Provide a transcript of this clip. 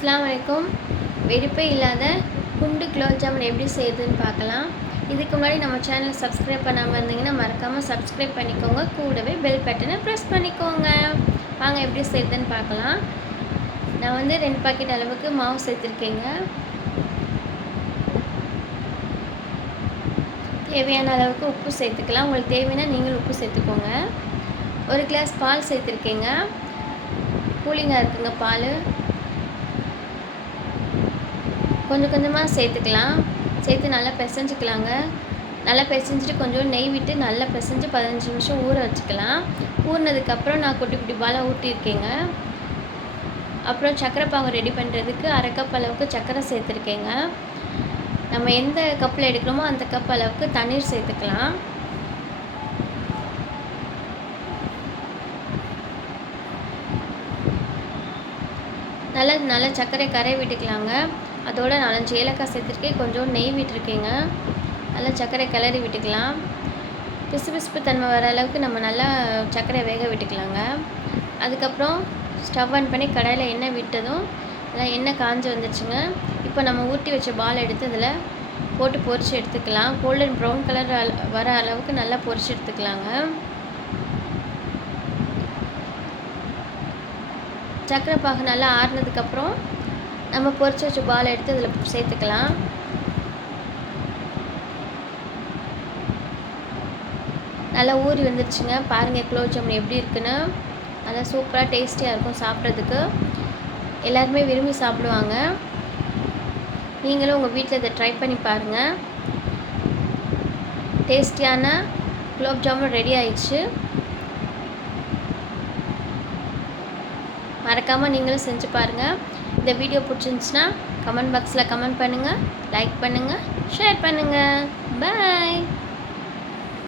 அஸ்ஸலாமு அலைக்கும். வெடிப்பே இல்லாத குண்டு குலோப் ஜாமுன் எப்படி செய்யுதுன்னு பார்க்கலாம். இதுக்கு முன்னாடி நம்ம சேனல் சப்ஸ்கிரைப் பண்ணாமல் இருந்தீங்கன்னா மறக்காமல் சப்ஸ்கிரைப் பண்ணிக்கோங்க. கூடவே பெல் பட்டனை ப்ரெஸ் பண்ணிக்கோங்க. வாங்க எப்படி செய்யுதுன்னு பார்க்கலாம். நான் 2 பாக்கெட் அளவுக்கு மாவு சேர்த்துருக்கேங்க. தேவையான அளவுக்கு உப்பு சேர்த்துக்கலாம். உங்களுக்கு தேவைன்னா நீங்களும் உப்பு சேர்த்துக்கோங்க. 1 கிளாஸ் பால் சேர்த்துருக்கேங்க. கூலிங்காக இருக்குங்க பால். கொஞ்சம் கொஞ்சமாக சேர்த்துக்கலாம். சேர்த்து நல்லா பிசைஞ்சிக்கலாங்க. நல்லா பிசைஞ்சிட்டு கொஞ்சம் நெய் விட்டு நல்லா பிசைஞ்சு 15 நிமிஷம் ஊற வச்சுக்கலாம். ஊறினதுக்கப்புறம் நான் குட்டி குட்டி பாலாக ஊற்றிருக்கேங்க. அப்புறம் சர்க்கரை பாகு ரெடி பண்ணுறதுக்கு 1/2 கப் அளவுக்கு சர்க்கரை சேர்த்துருக்கேங்க. நம்ம எந்த கப்பில் எடுக்கிறோமோ அந்த கப் அளவுக்கு தண்ணீர் சேர்த்துக்கலாம். நல்லா சர்க்கரை கரை விட்டுக்கலாங்க. அதோட 4-5 ஏலக்காய் சேர்த்துருக்கேன். கொஞ்சம் நெய் விட்டுருக்கேங்க. நல்லா சர்க்கரை கிளறி விட்டுக்கலாம். பிசுபிசுப்பு தன்மை வர அளவுக்கு நம்ம நல்லா சர்க்கரை வேக விட்டுக்கலாங்க. அதுக்கப்புறம் ஸ்டவ் ஆன் பண்ணி கடாயில் எண்ணெய் விட்டதும் எல்லாம் எண்ணெய் காஞ்சி வந்துடுச்சுங்க. இப்போ நம்ம ஊற்றி வச்ச பால் எடுத்து இதில் போட்டு பொரித்து எடுத்துக்கலாம். கோல்டன் ப்ரௌன் கலர் வர அளவுக்கு நல்லா பொரித்து எடுத்துக்கலாங்க. சர்க்கரை பாகு நல்லா ஆறுனதுக்கப்புறம் நம்ம பொரிச்சு வச்ச பால் எடுத்து இதில் சேர்த்துக்கலாம். நல்லா ஊறி வந்துடுச்சுங்க. பாருங்கள் குலோப் ஜாமுன் எப்படி இருக்குன்னு. நல்லா சூப்பராக டேஸ்டியாக இருக்கும் சாப்பிட்றதுக்கு. எல்லாருமே விரும்பி சாப்பிடுவாங்க. நீங்களும் உங்கள் வீட்டில் இதை ட்ரை பண்ணி பாருங்கள். டேஸ்டியான குலோப் ஜாமுன் ரெடி ஆயிடுச்சு. மறக்காமல் நீங்களும் செஞ்சு பாருங்கள். இந்த வீடியோ பிடிச்சிருந்துச்சுன்னா கமெண்ட் பாக்ஸில் கமெண்ட் பண்ணுங்கள், லைக் பண்ணுங்கள், ஷேர் பண்ணுங்கள். பாய்.